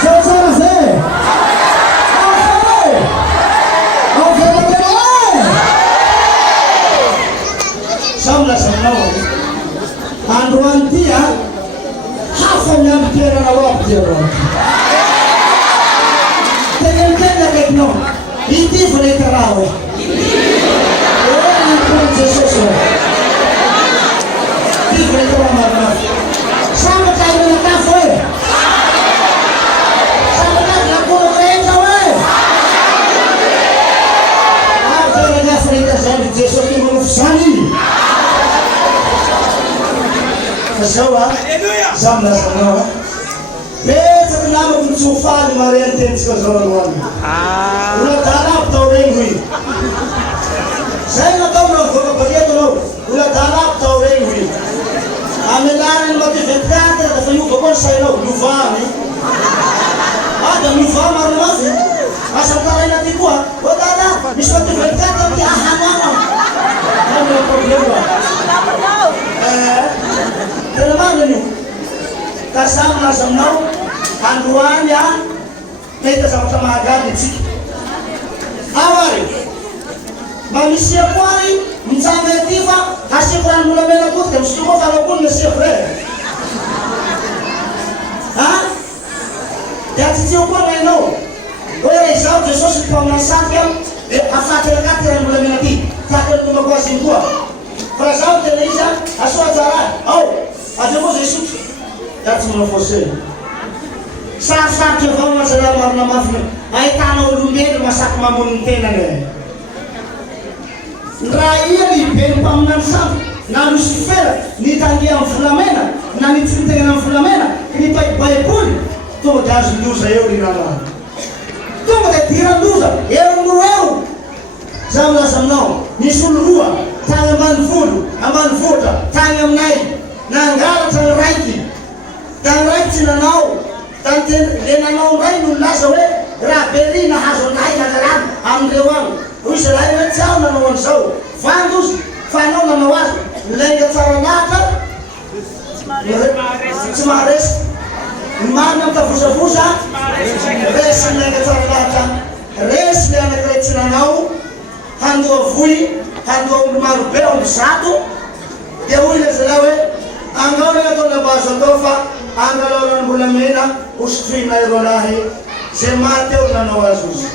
Tsara zay. Samlasanao androany ty a hafa ny amin'ny toerana oaby ty arao tegnenitena akaikinao ity fa leka raha hoe nipony jesosy hoe ty fa leka raha maromafy sambatra imenakafo hoe sambatra lakoro rehetra hoe ateranafa leka zany jesosy ty manofo zany zao a zaho milazanao a betsaky namako ny tsy ho faly mare antenitsika zao aloany ola dalabo tao regny hoy zay natao nao vokabaketo anao ola dalabo tao regny hoy amelanany mate 24 dafa iova koa ny sainao miovany da miova maromafy asantaraina ty koa o dada misy mate 24 ty ahanana amina problema tena marina io ka samy laza aminao androany a mety zavatra mahagaga itsika ao ary mba misiako ary mitsanga ety fa asiako ranombolamena koa de misy koa fa anao koa nasiako re de atsitsio koa nainao hoe zao jesosy mpaminany satika de afatyrakate ranombolamena ty takelomako azy iny koa fa raha zaho tena iza asoa jara ao adio koa zay sotro da tsy mana foseny sarosarotry avao mazala marina mafina ahitana olombelo masaky mamoniny tenany raha ia libe ny mpaminany sambo na Lucifera nitangia amin'ny volamena na nitsintegna amin'ny volamena ny baiboly tonga de azo loza eo ny raha tonga de tirandoza eo no eo za milaza aminao nisy olo roa tagny ambany votra tagny aminay nangalatra ny raiky tagny raiky tsy nanao le nanao ray no laza hoe raha bery nahazo anay nangalany amindreo agny hoy za lahy hoe tsy aho nanao an'izao vandozy fa anao nanao azy milainga tsara lahatra tsy maharesy marina mitavozavoza resy milainga tsara lahatra resy le anakiray tsy nanao handoa voy handoa olo marobe olo zato de hoy le zalahy hoe angao le atao labazo atao fa angalaorany mbola mena osotroinay ro lahy zay maty eo nanao azy ozy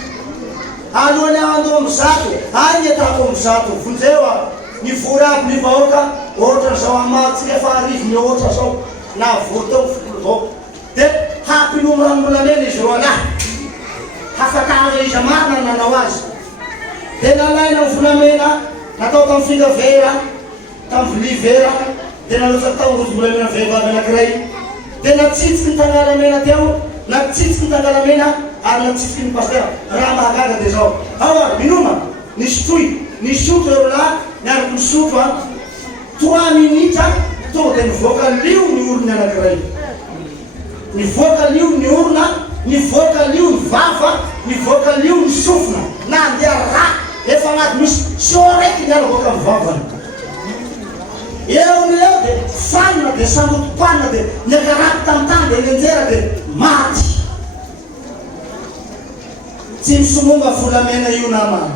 aloany aho andoa amby zato agny atako amby zato vonjeo a ny vory aby ny vahoaka ohatra zao amatsika fa arivo ny ohatra zao na voteo folo de hampinomo ranombolamena izy ro alahy hafatara izy marina nanao azy de nalaina ny volamena natao tamy finga vera tamy vili vera de nalosa tao rozy volamena vehivavy anakiray de natsitsiky ny tangalamena teo natsitsiky ny tangalamena ary natsitsiky ny paster raha mahagaga de zao ao ary minoma nisotroy nisotro eo lahy niaraky misotro a 3 minitra tonga de nivoaka lio ny orony anakiray nivoaka lio ny orona nivoaka lio ny vava nivoaka lio ny sofina na andeha ra efa agnaty misy so raiky niala voaka amin'ny vavany eo ny eo de fanina de sambotopanina de niakaraky tamtany de nenjera de maty tsy misomonga volamena io namana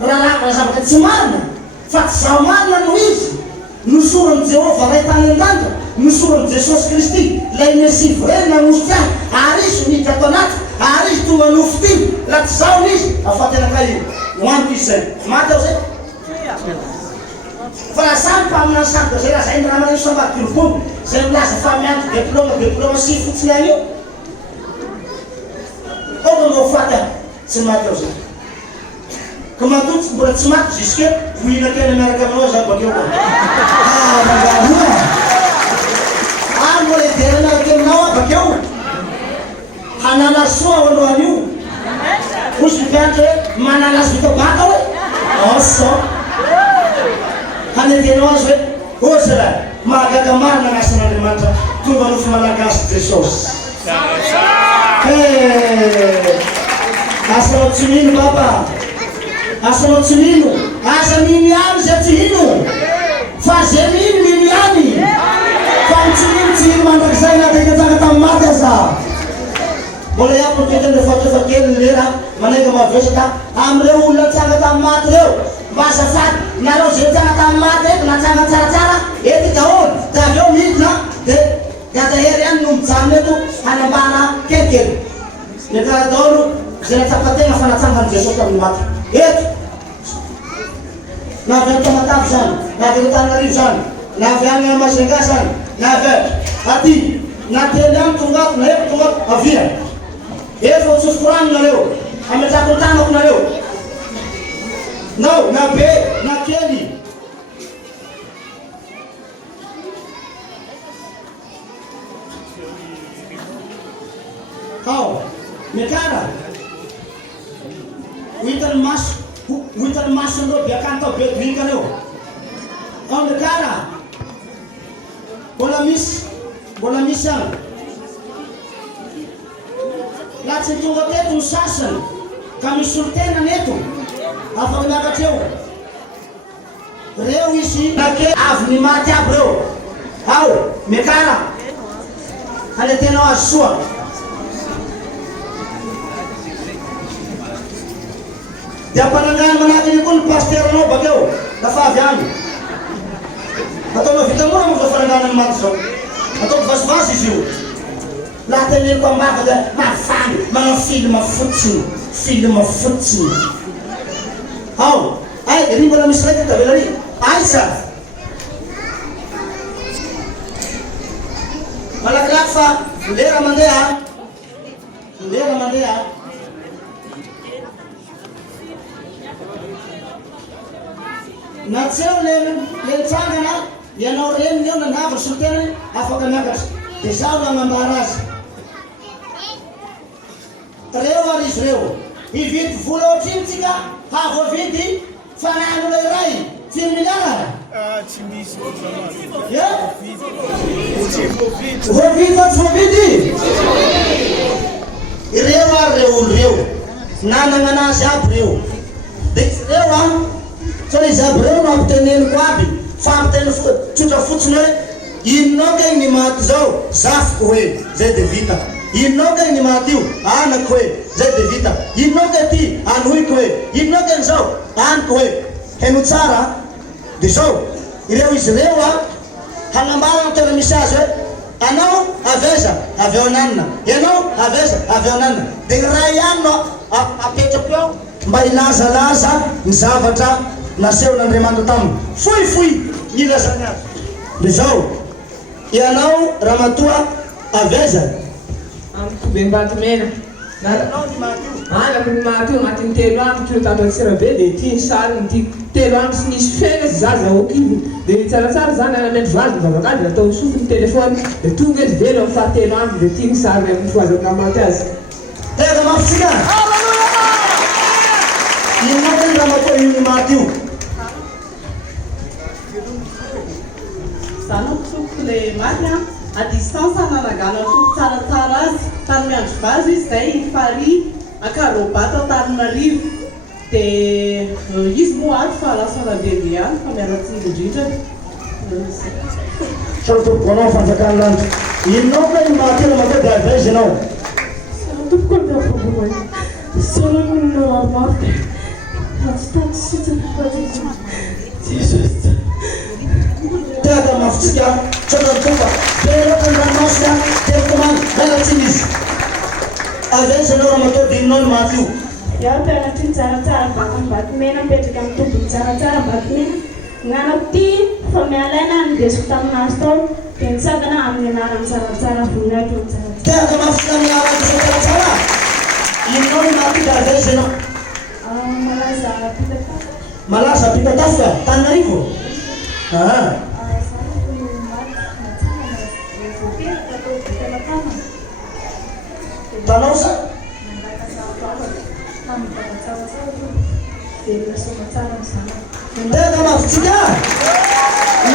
raha zavatra tsy marina fa tsy zaho marina no izy nosorany Jehova ray tany an-danja nosorany Jesosy Kristy lay mesi vrai nanositra ahy ary izy niditra ato anaty ary izy tonga nofo ty la tsy zaho n'izy afatenaka io hoaniko izy zay maty aho zay fa raha samy mpaminany samy da zay raha zay raha manao sambady kilopolo zay milaza fa mianto diplôma sy fotsiny agny io oga mbô faty ahy tsy maty aho zay ka matotsy mbola tsy maty jusque mihinan-kena miaraka aminao za bakeo koa mangaroa mbola idera miaraka aminao a bakeo hanala soa ao alohan' io osy mipianatra hoe manala azy vita baka hoe oso hanetenao azy hoe o zalahy mahagaga marina anasan'Andriamanitra tonga nofo malagasy Jesosy asanao tsy mino papa asanao tsy mino asa mino ihany zay tsy hino fa zay mino mino ihany fa tsy mino tsy hino mandrakizay ikajaka tamin'ny maty aza. Mbola iapo toetrandre fatrefa kely lera manenga mavesatra amin'ireo olona nitsanga tamin'ny maty reo. Mba azafady nareo zay nitsanga tamin'ny maty eto natsanga tsaratsara eto daholo dia avy eo midina dia gazahery ihany no mijanona eto hanambana kelikely. Ny karaha daholo zay natsapategna fa natsangany Jesosy tamin'ny maty. Eto na avy any Tamatavy zany, na avy any Antananarivo zany, na avy any Majunga zany, na avy aty na tely any tonga ato na eto tonga ato avia. Eto tsofoko rano nareo, ametrako ny tanako nareo. Nao, na be, na kely. Hao, mekara. Uitany maso andreo biakany tao be doikaneo. Hao mekara. Mbola misy any. La tsy tonga teto ny sasany ka misy olo tena neto afaky miakatra eo. Reo izy nake avy ny maty aby reo. Ao, mekara. Aletenao azy soa. Dia panangana manahaky ny koa ny pasteranao bakeo lafa avy any. Ataonao vita mora moa fa fanangana ny maty zao. Ataoko vasivasy izy io. Laha teneniko ambava dia mafany manao film fotsiny. Ao, ay, ry mbola misy raiky tavela ry. Ay sa. Malakilaky fa lera mandeha. Na tseo le nitsangana ianao reny eo nanavy sy tena afaka miakatra. Dia zaho nagnambara azy. Reo ary izy reo hividy vola ohatriny tsika havoavidy fanangola iray 10 miliara. Tsy misy voavidy fa tsy voavidy. Ireo ary reo olo reo nanana anazy aby reo. Dia reo so izy aby reo no ampiteneniko aby fa ampiteny tsotra fotsiny hoe inonao ke ny maty zao zafiko hoe zay dia vita. Inonao ke ny maty io anako hoe zay dia vita. Inonao ke ty anohiko hoe inonao ke nizao aniko hoe heno tsara. Dia zao ireo izy reo hanambara ny tena misy azy hoe anao aveza avy eo ananina, ianao aveza avy eo ananina. Dia ny ray ihany no apetrako eo mba ilazalaza ny zavatra nasehon'Andriamanitra taminy. Fohifohy ilazany azy. Dia zao ianao Ramatoa aveza Benbatimena. nanao ny maty io. Anako ny maty io agnatin'ny 3 andro teo Tampatsirabe dia tiany sariny ty 3 andro sy nisy fena sy zaza okivo dia tsaratsara zany anamendry vazy vavakazy atao sofiny telefony dia tonga izy velo amin'ny faha 3 andro dia tiany sariny amin'ny foazaka maty azy. Tega mafisika. Inona ke ny Ramatoa io ny maty io? Zano tsoko le maty a distance nanagana tsoko tsaratsara azy tany miandro vazy izy zay fary akarobata Antananarivo dia izy moa ato fa lasa nandevy ihany fa miaratsiny indrindra. Sarotobonao fanjakany lanitra. Inonao ke ny maty io Ramatoa dia aveza ianao? Tompoko ny ampavoany solony no maromafy ratsitato sitsiny Jesus. Tega mafitsika tsotratomba beroko ny ranomasina telekomany mialatsiny izy. Aveza ianao Ramatoa dia inonao ny maty io? Iaho mpianatry ny tsaratsara baka amin'ny Batomena mipetraka amin'ny tombony tsaratsara Batomena. Nanako ty fa mialaina nindesiko taminazy tao dia nitsangana amin'ny anarany tsaratsara voninahitra ny tsaratsara. Tega mafitsika amin'ny arany tsaratsara. Inonao ny maty dia aveza ianao? Malaza pitaka. Malaza Pitatafy Antananarivo. Tanao sa? Tega mafitsika.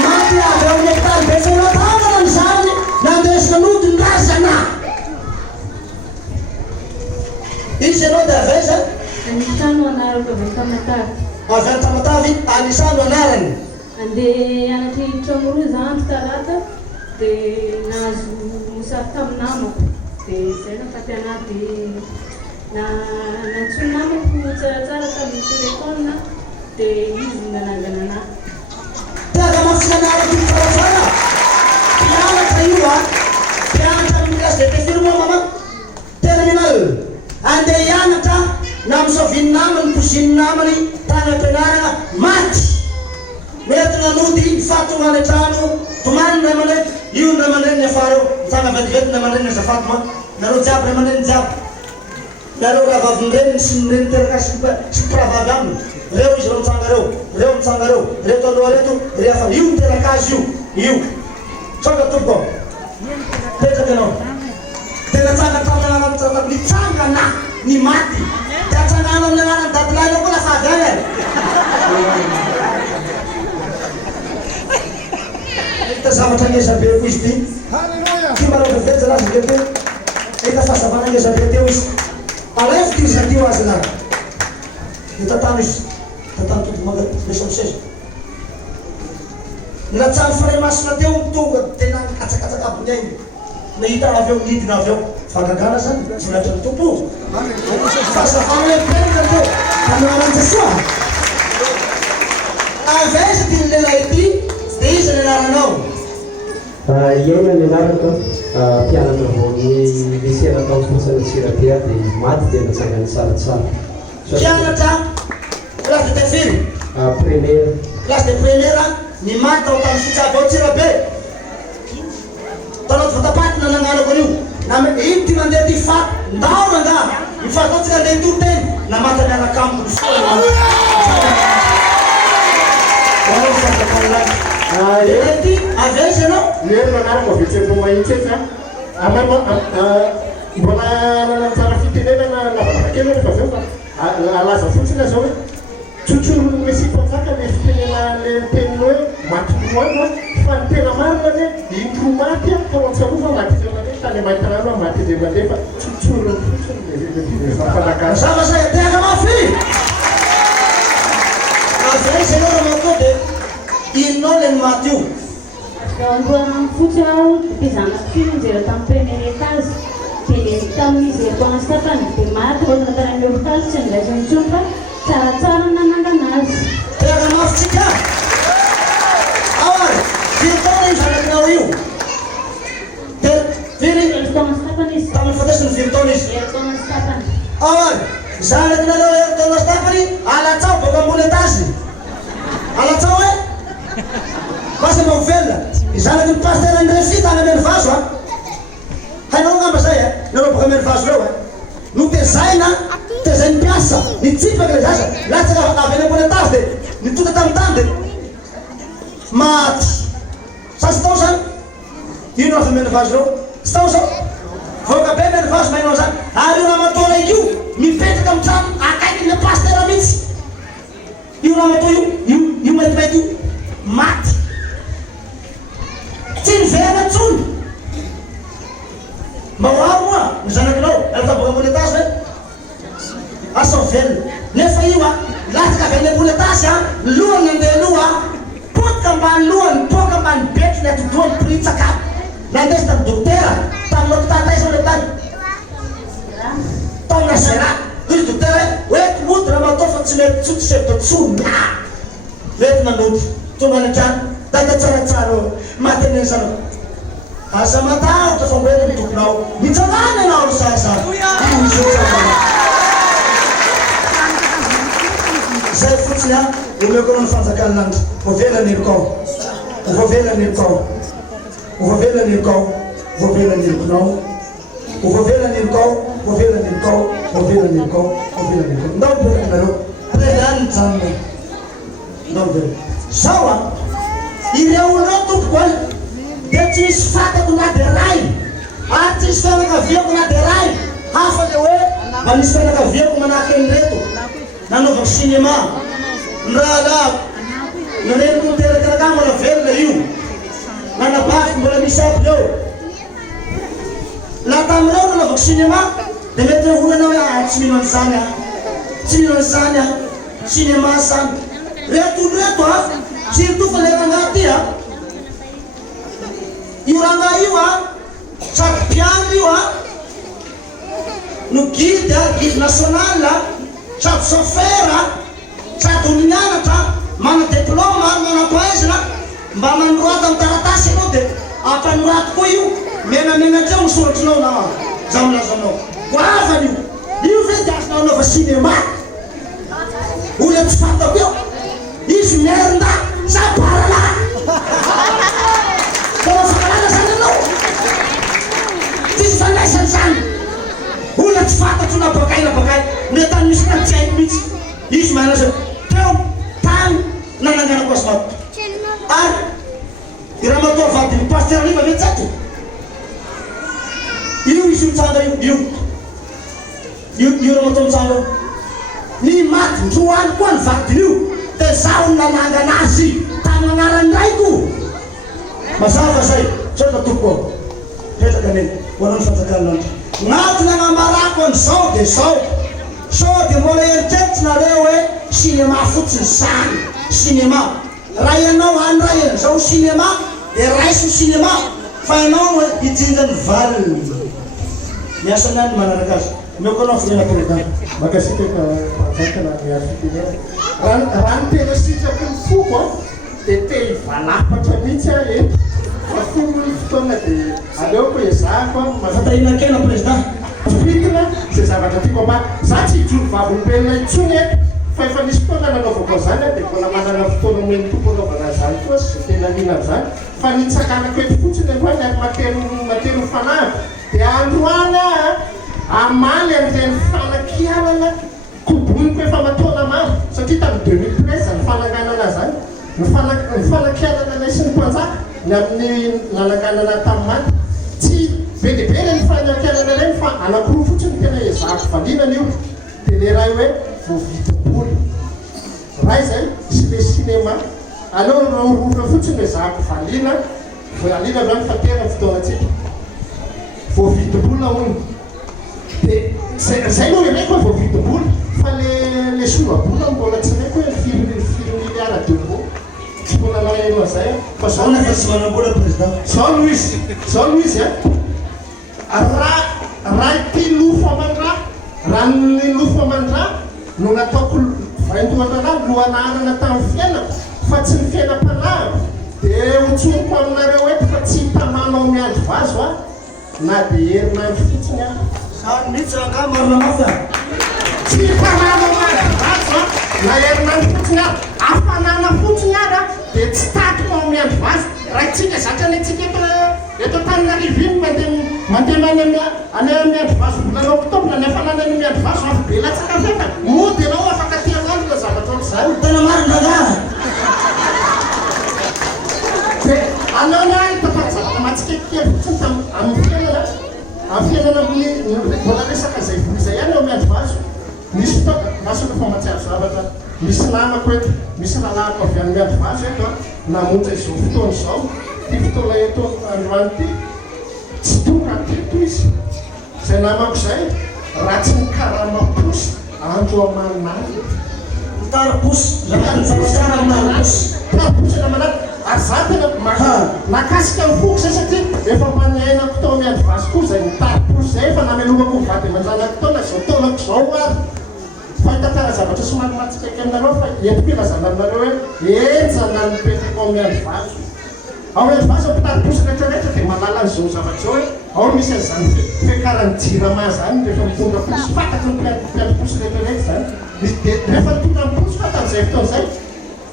Maty avy amin'ny hekitary betsaina tanana ny zariny nandesina nodiny razana. Izy ianao dia aveza? Anisano anarako avy amin'ny Tamatavy. Avy any Tamatavy anisano anarany. Andeha anatry trano roa zany andro talata dia nahazo sary taminamako dia izay nafaty dia nantsony namako tsaratsara tamin'ny telefôna dia izy nanangana anahy. Tega mafinanarako io tsaratsara mpianatra io a mpianatra amin'ny classe de tefiro moa mama tena minao andeha hianatra na misoviny namany koziny namany tany am-pianarana maty mety nanody fatonga any an-trano tomany ny amandrany io ny amandrany afara eo mitsanga vetivety ny amandrany azafady moa nareo jiaby ny amandrany jiaby nareo rahavavin-dreny sy nyreny teraka sy mpiravavy aminy reo izy reo mitsanga reo reto aloha reto rehefa io miteraka azy io tsanga tompoko petraka anao tena tsanga tamin'ny nitsangana ny maty dia atsangana amin'ny anarany dadilahinao koa lafa avy any hita zavatra ngezabe ko izy ty ty mbarao veveja lazy be teo hita fahazavana ngezabe teo izy alefo ty izy natio azy nara hitatano izy tatano tompomanga lesamiseza natsany faray masina teo tonga tena katsakatsaka abony ainy nahita avy eo nidina avy eo fagagana zany tsy milaitra ny tompo fahazavana le penina teo aminaranja soa aveza ty ny lehilahy ty dia izy ny anaranao iaina ny anarako mpianatra voany lycée natao fosana tsiratea dia maty dia natsangany tsaratsara mpianatra classe de tefiry première classe de première ny maty tao tamin'ny fitsabo ao tsirabe tanao ty vatapatina nananako an'io ino ty mandeha ty faty ndaona nga mifatao tsika andeha hitoro-teny namaty miaraka amiko ty aveza anao lero nanarako avetsebo mahitsy etsy mbola nanantsara fitenenana lavakely rehefa aveo fa alaza fotsiny azao hoe tsotsorony mesipanjaka le fitenena le teniny hoe maty roano fa ny tena marina ne indro maty a tao an-tsarofa maty zana hoe tany mahitranano a maty le mandefa tsotsorony fotsiny fampanakana zava zay tega mafy aveza anao ramanao dia inonao le ny maty io Andohan'ny fotsy aho mpizana film nijera tamin'ny premier étage dia tamin'izy eritaona sy tapany dia maty reo natanany hôpitaly tsy niraisany intsony fa tsaratsara nanangana azy tega mafitsika aoary firy-taona io zanakinao io firy eritaona sy tapany izy tamin'ny fatesiny firy-taona izy eritaona sy tapany aoary zanakinareo eritaona sy tapany alatsao boka ambony etazy alatsao e basa maovelona zanaky ny pasteur André tany amenivazo a hainao ngamba zay a nareo boka amenivazo reo no tezaina tezainy mpiasa nitsipaka le zaza latsaka avy any ambony etazy dia nitonda tamin'ny tany dia maty sasy tao zany ino avy amenivazo reo sy tao zao voaka be amenivazo mainao zany ary io ramatao io mipetraka amin'ny trano akaiky ny pasteur mihitsy io ramatao io maintimainty io maty tsy nivena tsony mba hoaro moa ny zanakinao alata boka ambony etazy hoe asa velona nefa io a latsaka avy any ambony etazy a lohany nandeha aloha potika ambany lohany poka ambany betro ny atodohany pritsaka nandesy tamin'ny dokotera tamin'ny lopitata izy ole tany tamin'ny azera izy dokotera hoe mody raha matao fa tsy mety tsoty septa tsony mety manody tonga any an-trano data tsaratsara maty any sanao aza matahotra fa mboena ny tokonao mitsangana anao ro zaza zay fotsiny a omeko anao ny fanjakany lanitra voavelany erikao voavelany erikao voavelany erikao voavelany erikonao voavelany erikao voavelany erikao voavelany erikao voavelany erikao ndao mibelaka nareo prelany mijanona ndao mibelaka zao a ireo olonao tompoko any dia tsy misy fatako na dia ray ary tsy misy fianakaviako na dia ray hafa le hoe mba misy fianakaviako manahaky an'ireto nanaovako cinéma nirahalaako nareniko miterakiraka mbola velona io nanabafy mbola misy aby reo la tamin'ireo nanaovako cinéma dia mety holanao hoe tsy mino an'izany a tsy mino an'izany a cinéma zany reto a surtout fa le ranga ty a io ranga io a sady no guide national sady chauffeur sady olo mianatra mana diplôme ary manam-pahaizana mba mandroata amin'ny taratasy ianao dia ampanorato koa io menamenatra eo misoratrinao na za milazanao goavany io ve dia azonao anaova cinéma olo tsy fantako eo izy merinda sa parala tao fakalala zany anao tsisy fandraisany zany olo tsy fantatro na bakay mety any misy na tsy haiko mihitsy izy manasa teo tany nananganako azy mato ary i raha matao vadiny paster aliva vetsaty io izy mitsanga io raha matao mitsanga ny maty ndroany koa ny vadiny io dia zaho nanangana azy tany agnarany raiko mazava zay sao da toko petraka meny hoanao ny fanjakananandro gn'aty nagnambarako an'izao dia zao sao dia mbola eritreritrinareo hoe cinéma fotsiny zany cinéma raha ianao anyray zao cinéma dia raiso cinéma fa ianao ijinjany valiny miasa niany manaraka azy meoko anao firenena président makasika panjakana miaro fitenena raha ny tena sitraky ny foko dia te hivalapatra mihitsy a eto fa folo fotoana dia aleoko ezahako fatahina-kena président fitina zay zavatra tiako amba za tsy hijoro vavolombelona itsony eto fa efa nisy fotoana nanaovako zany dia mbola manana fotoana omeny tompo anaovana zany koa sy tena lina zany fa nitsakanako eto fotsiny androany ary matero fanahy dia androany amaly amin'ireny fanakianana koboniko efa mataona maro satria tamin'ny 2013 ny fananganana zany ny fanakianana nay sy ny mpanjaka ny amin'ny nananganana tamin'ny maty tsy be dia be ny fanakianana reny fa anakiroa fotsiny tena ezahako valinana io dia le raha hoe voavidim-bola raha izay sy le cinéma aleo raorona fotsiny ezahako valina zany fa tena fotoanatsika voavidim-bola hono dia zay no reko hoe voavidim-bola fa le solabola mbola tsy reko hoe firy milliard d'euro tsy mbola nahaino zay fa zao nefa tsy manambola président zao no izy raha ity lofo aman-drà raha ny lofo aman-drà no nataoko vaintohanana lohanarana tamin'ny fiainako fa tsy ny fiainam-panahy dia hotsoniko aminareo eto fa tsy tamanao miandro vazo na dia herinandro fotsiny sary mihitsy raha marina mafy tsy tamanao miandro vazo na herinandro fotsiny afanana fotsiny ary dia tsy tatiko ao miandro vazo raha itsika zatra ny atsika eto Antananarivo iny mandeha any miandro vazo volanao octobre ny afanana ny miandro vazo afo be latsaka feka mody anao afaka tianandro la zavatra ohatr'izany tena marina rara dia aleo na itaparizavatra matsikekikely fotsiny amin'ny fiainana mbola resaka zay voizay ihany ao miandro vazo misy fotoana masoko fa matsiaro zavatra misy namako eto misy lalako avy any miandro vazo eto namonjy izao fotoana izao ty fotoana eto androany ty tsy tonga teto izy zay namako zay raha tsy mikaramaposy andro amanary mitaraposy taraposy namanary ary za tena nakasika ny foko zay satria efa manainako tao miandro vazo koa zay mitaraposy zay efa namelomako vady manjanako taona zao taonako zao ary fahitatara zavatra somary matsikaiky aminareo fa entiko ilazana aminareo hoe enjana nipetako ao miandro vazo ao miandro vazo ampitaraposy rehetrarehetra dia malala an'izao zavatra zao hoe ao misy an'izany fiakarany jirama zany rehefa mitondra posy fantatry ny mpiandro-posy rehetrarehetra zany dia rehefa mitondra ny posy fantatr'izay fotoan'izay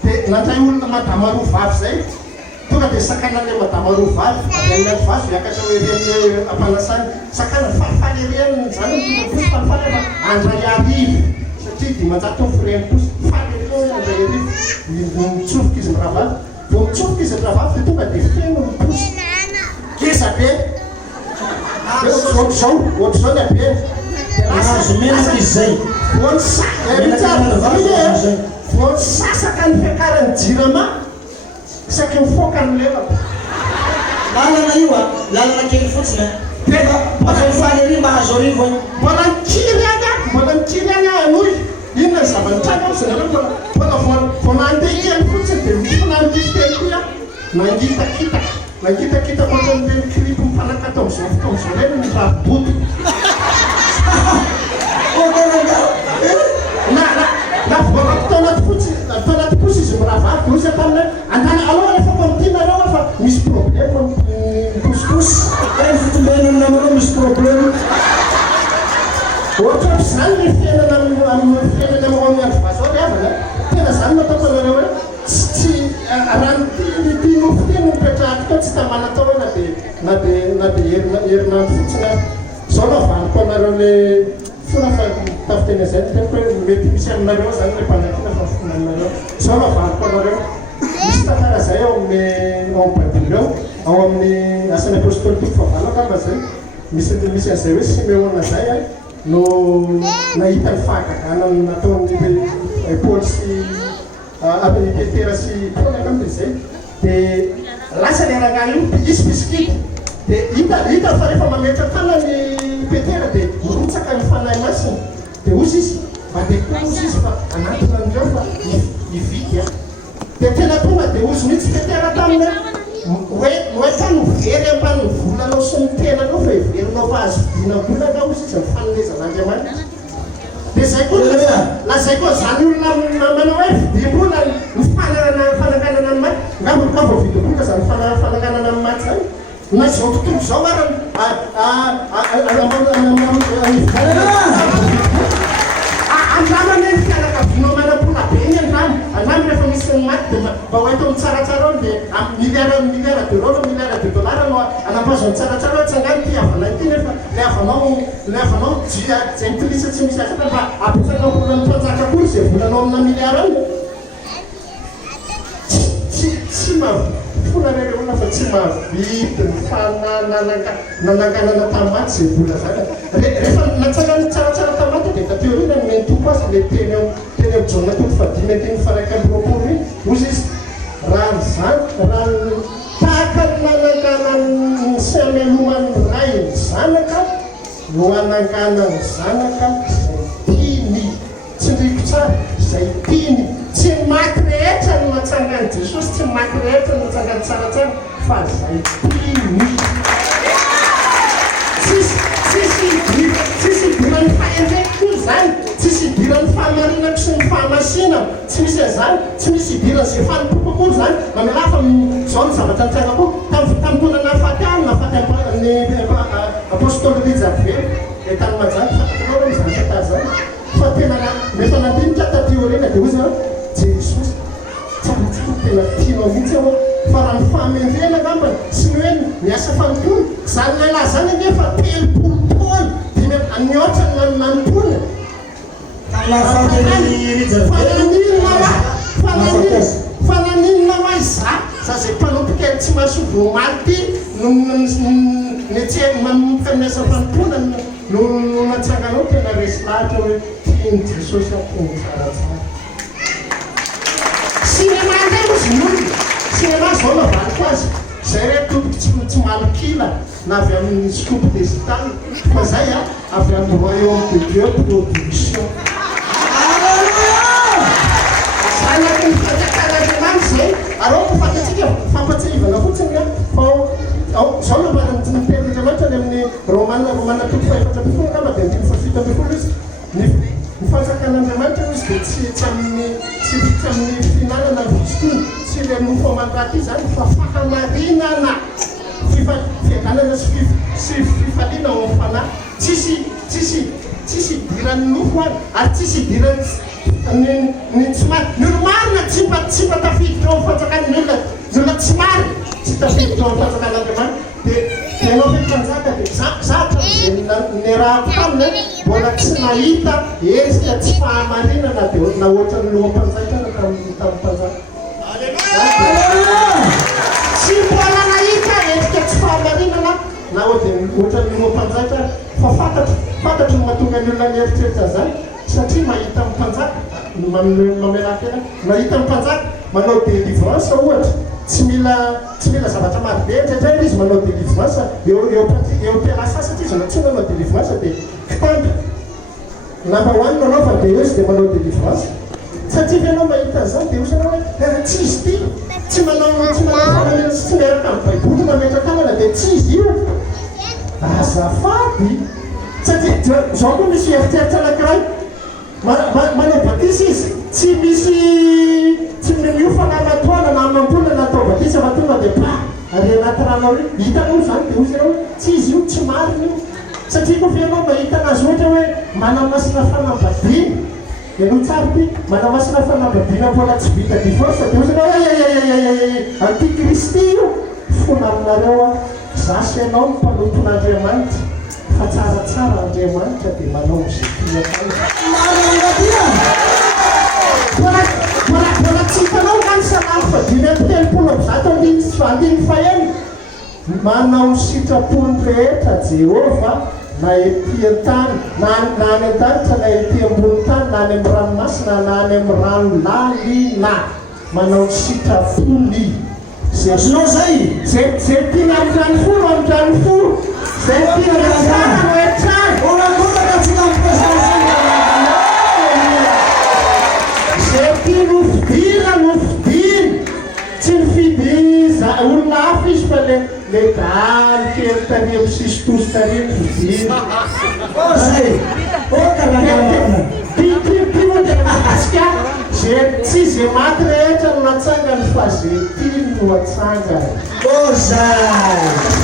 dia nandray olona madamaroa vavy zay tonga dia sakana le madamaroa vavy avy amin'ny miandro vazo hiakatra hoe reny ampanasany sakana falifaly reny zany mitondra posy falifaly fa andray arivo satria dimanjato ny firen'ny-posy faly reny andray arivo mitsofoka izy miravavy vao mitsofoka izy miravavy dia tonga dia feno ny posy kesa be ohatr'izao ny abeny azo menaka izy zay voany sasaka ny fiakarany jirama isaky mifoaka ny lelako lalana io lalana kely fotsiny mafafaly ary mahazo arivo mbola nikiry any anoy inona ny zavanitraka ao zany aloha mbola vao nandeha kely fotsiny dia mifonandifiteny koa nangitakitaka ohatran'ireny clip mifanakatao amin'izao fotoana izao reny ny raviboto doza tamina andana aloha rehefa komtinareo fa misy problème posipos fitombenany namanao misy problème ohatra zany le fiainana amin'ny fiainana amin'ny andro vazo riavana tena zany nataonareo hoe tsy raha nitino fiteny mipetrahako tao tsy tamana tao hoe na de herinandro fotsiny zao no avaniko anareo le fona fa tafiteny zay teniko hoe mety misy aminareo zany le mpanakina fa fona aminareo zao no avaniko anareo misy tantara zay ao amin'ny ao Bible ao amin'ny asany apôstôliky fahavalaka zay misy an'izay hoe Simeona zay no nahita ny fahagagana nataon'ny Paoly sy amin'ny Petera sy Paoly angambany zay dia lasa ny aragana io isy bisikity dia hita fa rehefa mametra tana ny Petera dia mirotsaka ny fanahy masina dia ozy izy mba dia ozy izy fa anatona andreo fa hividy dia tena tonga dia ozy mihitsy Petera taminy hoe tano very ambany volanao sy ny tenanao fa hiverinao fa azo vidiana-bolana ozy izy mifanomezan'Andriamanitra dia zay koa lazay koa zany olona manao hoe vidim-bola ny fanaganana ny maty ngavo vidim-bola zany fanaganana ny maty zany na zao tontolo zao andramany ny fianakavinao manam-pola be ny andramy rehefa misy ny maty dia mba hoeto amin'ny tsaratsara ao dia milliard d'euro no milliard de dollar no anapazony tsaratsara hoe tsy angano ty havanay ty nefa le havanao dia zay mitilisa tsy misy asaka fa apetsakao volany mpanjaka kory zay volanao amina milliard any tsy fonarereo fa tsy mahavity ny nananganana tamaty zay vola zany rehefa natsangany tsaratsara tamaty dia tateorina ny mentoko azy le teny am'jaona toko fadimy anteny faraika am'roapolo iny ozy izy raha zany raha tahaka ny nananganany syamelomany ray ny zanaka no ananganany zanaka zay tiny tsindriko tsara zay tiny tsy maty rehetra no natsangany Jesosy tsy maty rehetra no natsangany tsaratsara fa zay tiny tsisy idirany fahendreky koa zany tsisy idirany fahamarinako sy ny fahamasina tsy misy an'izany tsy misy idirany zay fanompoko koa zany mamelafa zao ny zavatra nitsainako tamin'ny taona nafaty any nafaty ny apôstôly Rizavely le tany majany fatakanao hoe zany tata zany fa tena rehefa nandinika tateorina dia ozy Jesosy tsaratsara tena tianao mihitsy ao fa raha ny fahamendrena ngambany sy ny hoe miasa fanompony zany lehilahy zany nefa telopolo taona dimy nioatra nanompony fananinona ho azy za zay mpanompoka tsy mahasovo omaly ty netsehany manompoka ny asa fanompona no natsanganao tena resy lahatra hoe tiany Jesosy ampony tsaratsara sinema ndray ozy ny olona sinema zao navaliko azy zay re tompoky tsy malokila na avy amin'ny scope digital fa zay avy amin'ny royaume de Dieu production zanaky ny fatakanaandriamanitra zay arao ko fatatsika fampatsahivana fotsiny zao navarany tenin'Andriamanitra any amin'ny romana toko faefatra ambin'ny folo angamba dia andimy fafito ambin'ny folo izy ny fanjakan'Andriamanitra izy dia tsy amin'ny finanana ny vizitony tsy le mofo aman-draty zany fa fahamarinana fiadanana sy fifaliana ao amin'ny fanahy tsisy idirany nofo any ary tsisy idirany ny tsy mary ny olo marina tsy mba tafiditra ao amin'ny fanjakany ny olona tsy mary tsy tafiditra ao amin'ny fanjakan'Andriamanitra dia ianao hoe mpanjaka dia zatra ny raha taminy mbola tsy nahita ezika tsy fahamarinana dia na ohatra ny loham-panjakana tamin'ny mpanjaka tsy mbola nahita ezika tsy fahamarinana na ohatra ny loham-panjaka fa fantatro ny mahatonga ny olona mieritreritra zany satria mahita mpanjaka mamelaka ena mahita mpanjaka manao délivrance ohatra tsy mila zavatra maro be ndraindray izy manao délivrance eo ampialasa satria izy tsy manao délivrance dia kitamby namba hoany manao fa dia izy dia manao délivrance satria ianao mahita zany dia ozy anao hoe tsy izy ty tsy manao tsy miaraka amin'ny baiboly mametra tanana dia tsy izy io azafady satria zao koa misy eritseritra anankiray manao batisy izy tsy misy io fanamatoana na amam-pola natao batisa fa tonga dia pa ary anaty ranao re hitanao zany dia ozy ianao tsy izy io tsy marina io satria koa fa ianao mba hitanazy ohatra hoe manamasina fanambadiana ianao tsara ty manamasina fanambadiana mbola tsy vita divorce dia ozy ianao antikristy io fona aminareo a zasy ianao mpanoton'Andriamanitra fa tsaratsara Andriamanitra dia manao zay mbola tsy hitanao ngany sanandro fa 5:30 manao sitrapony rehetra Jehova na ety an-tany na any an-danitra na ety ambony tany na any amin'ny ranomasina na any amin'ny rano lalina manao sitrapony azonao zay zay tiana am'rano foro am'rano foro zay tiana am'rano oetrany zay tia nofidina nofidiny tsy nifidy olona hafa izy fa le daly kely tary amin'ny sisy tosy tary nofidina zay tio dia mahasika zay tsy zay maty rehetra no natsangany fa zay tia no atsangany zay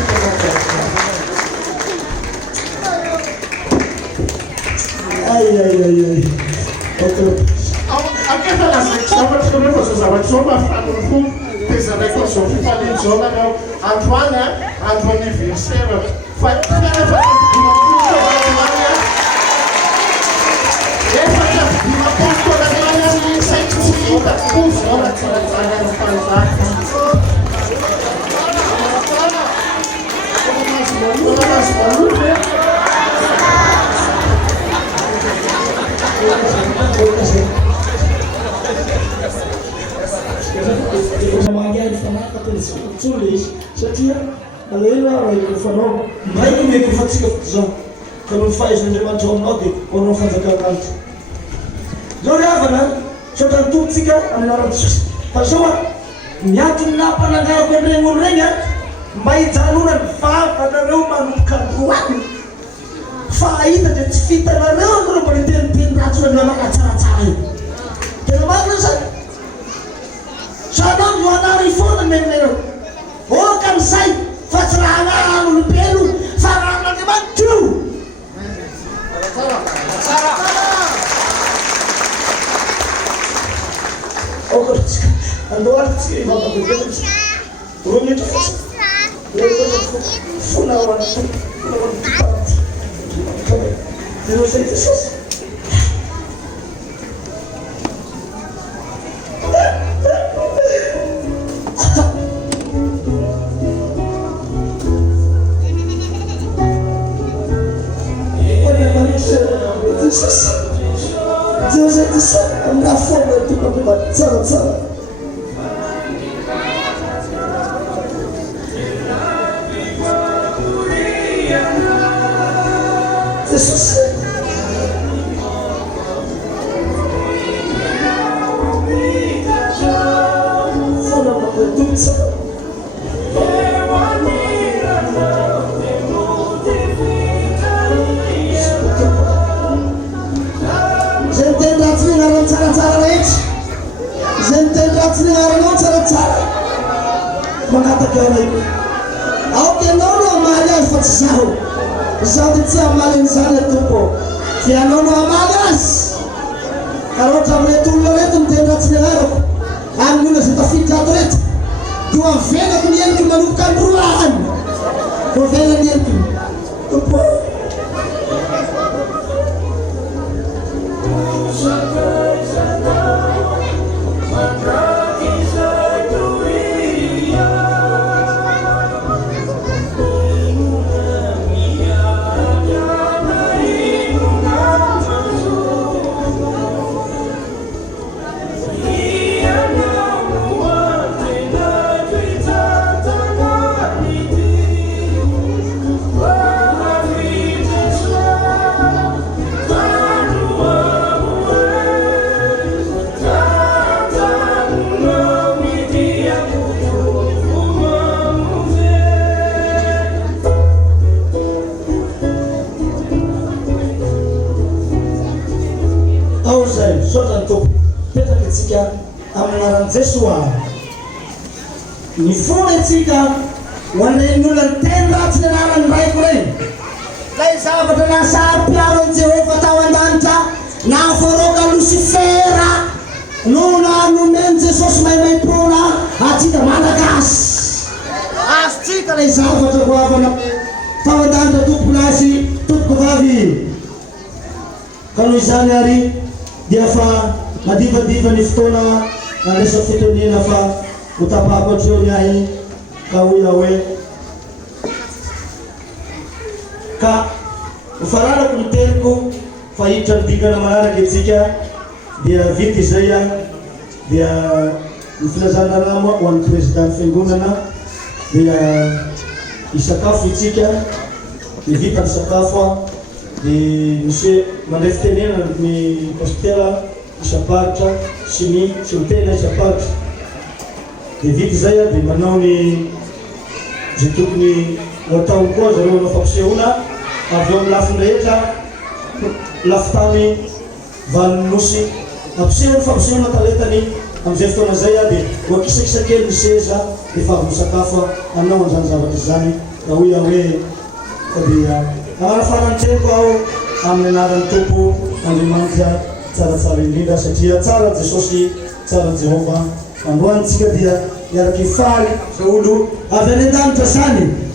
akefa lazaiko zavatra rehefa zao zavatra zao mahafanony fo tezanaiko zao fifaliany zao nanao androany andro anniversaire fa efa dimapostolany saiko tsy hita ko zao raha tsaratsarany fanzaka magnano fanaka tensole izy satria alena fanao maino meko fatsika zao ka no fahaizan'Andriamanitra ao aminao dia hoanao fanjakan'andro zao ry havana sotra nitobotsika amin'arandro fa zao a miantony nampanangarako an'iregny olo regny a mba hijanonany vavanareo manomboka androany fa ahita dia tsy fitanareo anareo mbola teniteny ratsona mianaka tsaratsara io tena marina zany sanao joanary ifona menareo okan'izay fa tsy raha an'olombelo fa raha an'Andriamanitra io okotsika andohalitsika ivavabebeletsika rominitra fona ao an'nytipaty zay Jesosy Deus na forma do problema tsara Jesus forma do tsara tsaratsara rehetra zay miteny ratsy ny agnaranao tsaratsara mangataka anay aoka ianao no amaly azy fa tsy zaho dia tsy amaly an'izany atompo fa ianao no amaly azy karaha ohatra amin'reto olona reto miteny ratsy ny agnarako amin'ny olona zay tafiditra ato reto dia avenako ny endriko manomboka androany ho avena ny endriko tompo amin'ny anaran'i Jesosy. Ny fona antsika ho an'ny olona ny teny ratsy ny anarany raiko regny. Lay zavatra nasaro-piaro an'i Jehovah tao an-danitra nafaroka Lucifera no nanomeny Jesosy maimaim-pona atsika malagasy. Azotsika lay zavatra ho avana tao an-danitra tompoko lasy tompoko vavy. Ka noho izany ary dia fa madivadiva ny fotoana nandresa fitoniana fa ho tapako hatreo ny ahy ka hoy aho hoe ka ho fararako ny teniko fa hiditra ny dikana manaraka itsika dia vita izay a dia ny filazana ramo ho an'ny président fiangonana dia isakafo itsika ny vita ny sakafo a dia monsieur mandray fitenena ny pastera isaparitra sy ny solitena isaparitra dia vita izay a dia manao ny zay tokony ho ataony koa zareo anao fampisehoana avy eo amin'ny lafiny rehetra lafitany valinosy ampisehoany fampisehoana taletany amin'izay fotoana zay a dia ho akisakisakely ny seza efa avy misakafo anao an'izany zavatra izany ka hoy aho hoe dia agnarafarany teniko aho amin'ny anaran'ny tompo Andriamanitra tsaratsara indrindra satria tsara Jesosy tsara Jehovah. Androantsika dia iaraky faly za olo avy any an-danitra zany.